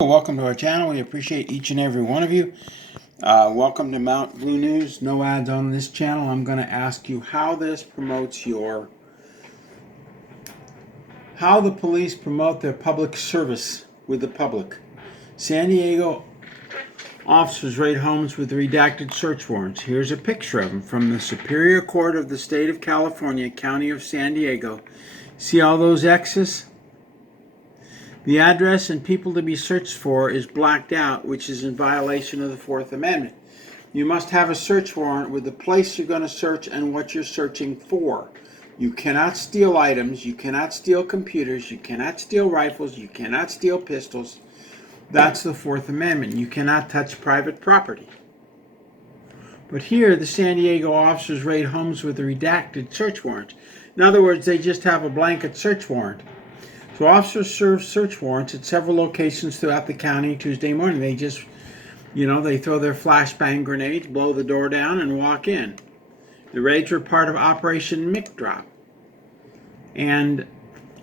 Welcome to our channel. We appreciate each and every one of you. Welcome to Mount Blue News. No ads on this channel. I'm going to ask you how this promotes how the police promote their public service with the public. San Diego officers raid homes with redacted search warrants. Here's a picture of them from the Superior Court of the State of California, County of San Diego. See all those X's? The address and people to be searched for is blacked out, which is in violation of the Fourth Amendment. You must have a search warrant with the place you're going to search and what you're searching for. You cannot steal items, you cannot steal computers, you cannot steal rifles, you cannot steal pistols. That's the Fourth Amendment. You cannot touch private property. But here, the San Diego officers raid homes with redacted search warrants. In other words, they just have a blanket search warrant. So officers serve search warrants at several locations throughout the county Tuesday morning. They just, they throw their flashbang grenades, blow the door down, and walk in. The raids were part of Operation McDrop. And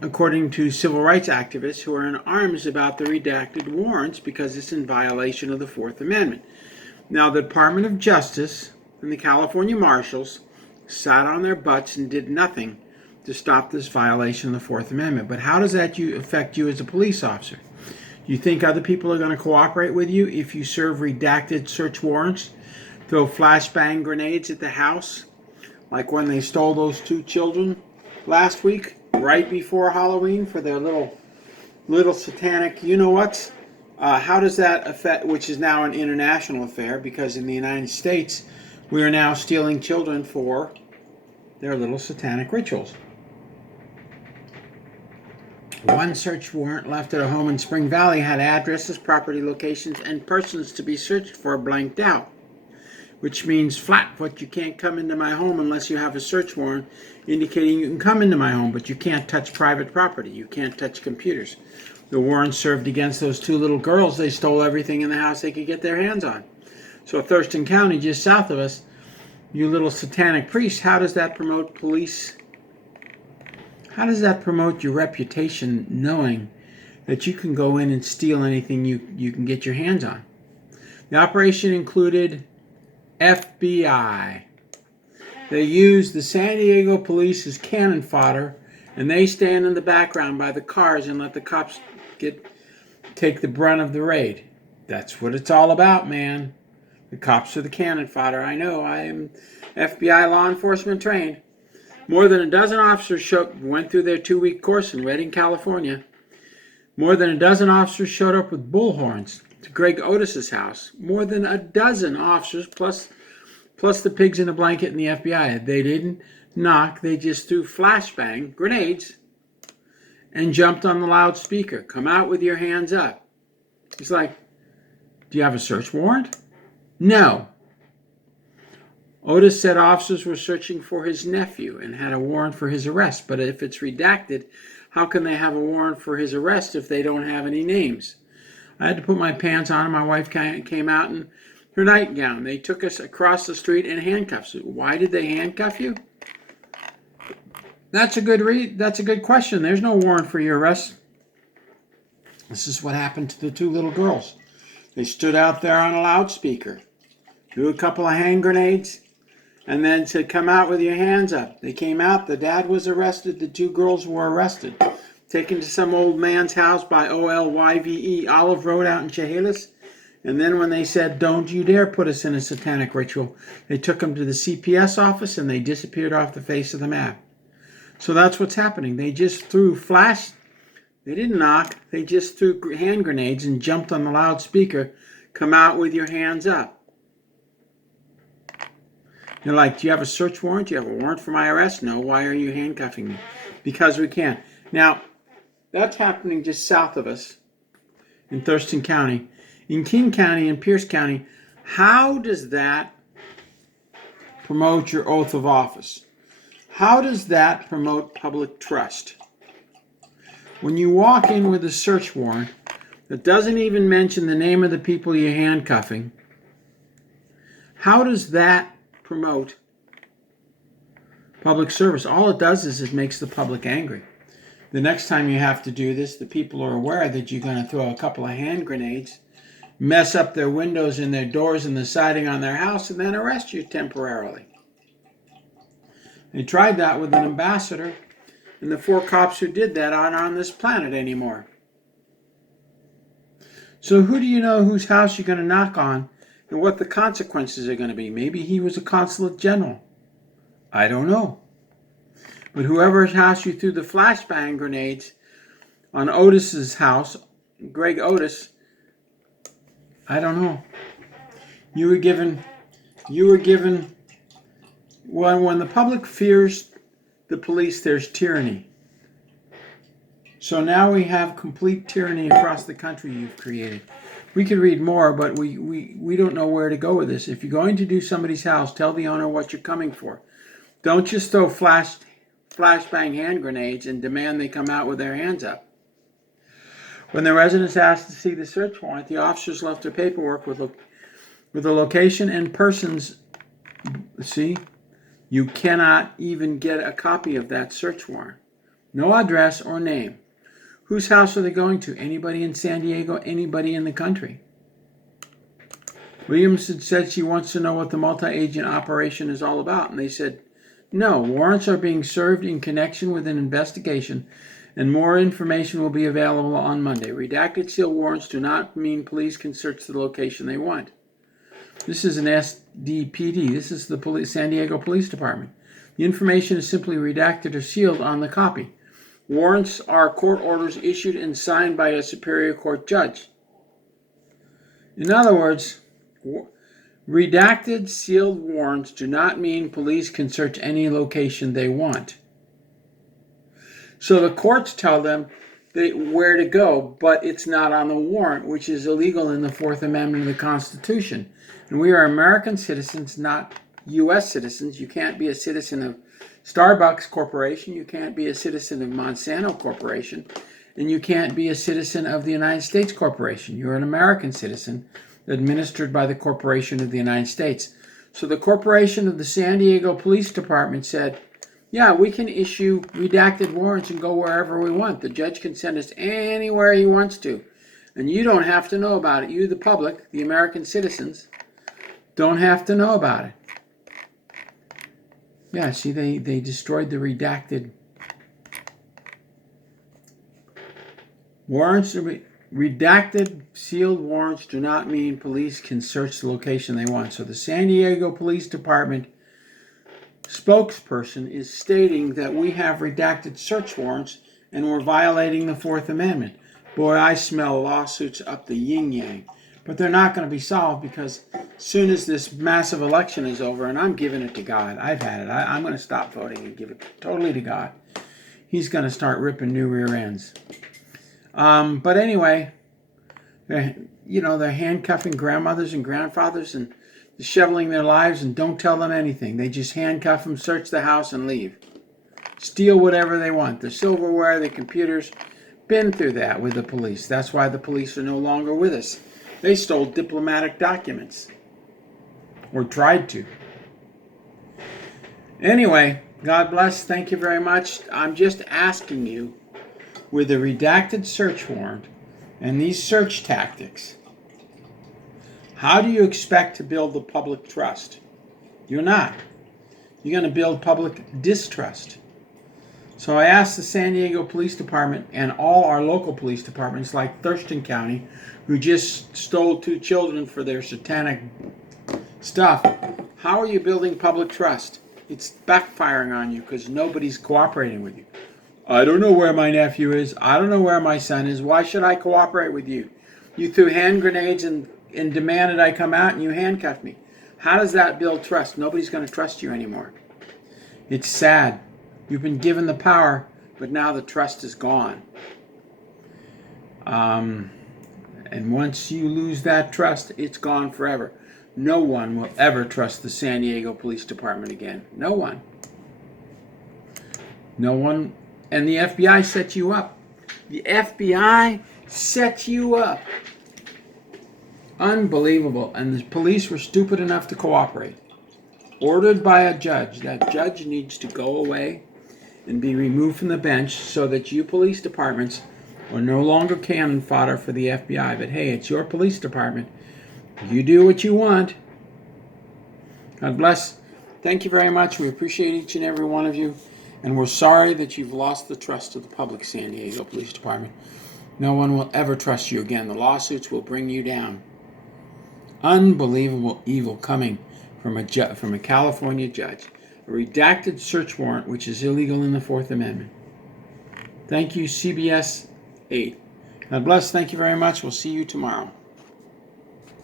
according to civil rights activists who are in arms about the redacted warrants because it's in violation of the Fourth Amendment. Now, the Department of Justice and the California Marshals sat on their butts and did nothing to stop this violation of the Fourth Amendment. But how does that affect you as a police officer? You think other people are going to cooperate with you if you serve redacted search warrants, throw flashbang grenades at the house, like when they stole those two children last week, right before Halloween, for their little satanic you-know-whats? How does that affect, which is now an international affair, because in the United States, we are now stealing children for their little satanic rituals. One search warrant left at a home in Spring Valley had addresses, property locations, and persons to be searched for blanked out, which means flatfoot, you can't come into my home unless you have a search warrant indicating you can come into my home, but you can't touch private property. You can't touch computers. The warrant served against those two little girls. They stole everything in the house they could get their hands on. So Thurston County, just south of us, you little satanic priests, how does that promote police? How does that promote your reputation, knowing that you can go in and steal anything you can get your hands on? The operation included FBI. They used the San Diego police as cannon fodder, and they stand in the background by the cars and let the cops take the brunt of the raid. That's what it's all about, man. The cops are the cannon fodder. I know. I am FBI law enforcement trained. More than a dozen officers went through their 2-week course in Redding, California. More than a dozen officers showed up with bullhorns to Greg Otis's house. More than a dozen officers, plus the pigs in a blanket and the FBI. They didn't knock. They just threw flashbang grenades and jumped on the loudspeaker. Come out with your hands up. It's like, do you have a search warrant? No. Otis said officers were searching for his nephew and had a warrant for his arrest. But if it's redacted, how can they have a warrant for his arrest if they don't have any names? I had to put my pants on, and my wife came out in her nightgown. They took us across the street in handcuffs. Why did they handcuff you? That's a good question. There's no warrant for your arrest. This is what happened to the two little girls. They stood out there on a loudspeaker, threw a couple of hand grenades, and then said, come out with your hands up. They came out. The dad was arrested. The two girls were arrested. Taken to some old man's house by OLYVE, Olive Road out in Chehalis. And then when they said, don't you dare put us in a satanic ritual, they took them to the CPS office and they disappeared off the face of the map. So that's what's happening. They just threw they didn't knock. They just threw hand grenades and jumped on the loudspeaker. Come out with your hands up. They're like, do you have a search warrant? Do you have a warrant for my arrest? No. Why are you handcuffing me? Because we can. Now, that's happening just south of us in Thurston County. In King County and Pierce County, how does that promote your oath of office? How does that promote public trust? When you walk in with a search warrant that doesn't even mention the name of the people you're handcuffing, how does that promote public service? All it does is it makes the public angry. The next time you have to do this, the people are aware that you're going to throw a couple of hand grenades, mess up their windows and their doors and the siding on their house, and then arrest you temporarily. They tried that with an ambassador, and the 4 cops who did that aren't on this planet anymore. So who do you know whose house you're going to knock on and what the consequences are going to be? Maybe he was a consulate general. I don't know. But whoever's house you threw the flashbang grenades on Otis's house, Greg Otis, I don't know. You were given, when the public fears the police, there's tyranny. So now we have complete tyranny across the country you've created. We could read more, but we don't know where to go with this. If you're going to do somebody's house, tell the owner what you're coming for. Don't just throw flashbang hand grenades and demand they come out with their hands up. When the residents asked to see the search warrant, the officers left their paperwork with the location and persons. See, you cannot even get a copy of that search warrant. No address or name. Whose house are they going to? Anybody in San Diego? Anybody in the country? Williamson said she wants to know what the multi-agent operation is all about, and they said, no, warrants are being served in connection with an investigation, and more information will be available on Monday. Redacted sealed warrants do not mean police can search the location they want. This is an SDPD. This is the San Diego Police Department. The information is simply redacted or sealed on the copy. Warrants are court orders issued and signed by a Superior Court judge. In other words, redacted sealed warrants do not mean police can search any location they want. So the courts tell them where to go, but it's not on the warrant, which is illegal in the Fourth Amendment of the Constitution. And we are American citizens, not U.S. citizens. You can't be a citizen of Starbucks Corporation, you can't be a citizen of Monsanto Corporation, and you can't be a citizen of the United States Corporation. You're an American citizen administered by the Corporation of the United States. So the Corporation of the San Diego Police Department said, yeah, we can issue redacted warrants and go wherever we want. The judge can send us anywhere he wants to. And you don't have to know about it. You, the public, the American citizens, don't have to know about it. Yeah, see, they destroyed the redacted warrants. Redacted sealed warrants do not mean police can search the location they want. So the San Diego Police Department spokesperson is stating that we have redacted search warrants and we're violating the Fourth Amendment. Boy, I smell lawsuits up the yin-yang. But they're not going to be solved because as soon as this massive election is over, and I'm giving it to God, I've had it. I'm going to stop voting and give it totally to God. He's going to start ripping new rear ends. But anyway, they're handcuffing grandmothers and grandfathers and disheveling their lives and don't tell them anything. They just handcuff them, search the house, and leave. Steal whatever they want. The silverware, the computers. Been through that with the police. That's why the police are no longer with us. They stole diplomatic documents. Or tried to. Anyway, God bless. Thank you very much. I'm just asking you, with a redacted search warrant and these search tactics, how do you expect to build the public trust? You're not. You're going to build public distrust. So I asked the San Diego Police Department and all our local police departments like Thurston County, who just stole 2 children for their satanic stuff, how are you building public trust? It's backfiring on you because nobody's cooperating with you. I don't know where my nephew is. I don't know where my son is. Why should I cooperate with you? You threw hand grenades and demanded I come out and you handcuffed me. How does that build trust? Nobody's going to trust you anymore. It's sad. You've been given the power, but now the trust is gone. And once you lose that trust, it's gone forever. No one will ever trust the San Diego Police Department again. No one. No one. And the FBI set you up. The FBI set you up. Unbelievable. And the police were stupid enough to cooperate. Ordered by a judge. That judge needs to go away and be removed from the bench so that you police departments are no longer cannon fodder for the FBI. But hey, it's your police department. You do what you want. God bless. Thank you very much. We appreciate each and every one of you. And we're sorry that you've lost the trust of the public San Diego Police Department. No one will ever trust you again. The lawsuits will bring you down. Unbelievable evil coming from a California judge. A redacted search warrant, which is illegal in the Fourth Amendment. Thank you, CBS 8. God bless. Thank you very much. We'll see you tomorrow.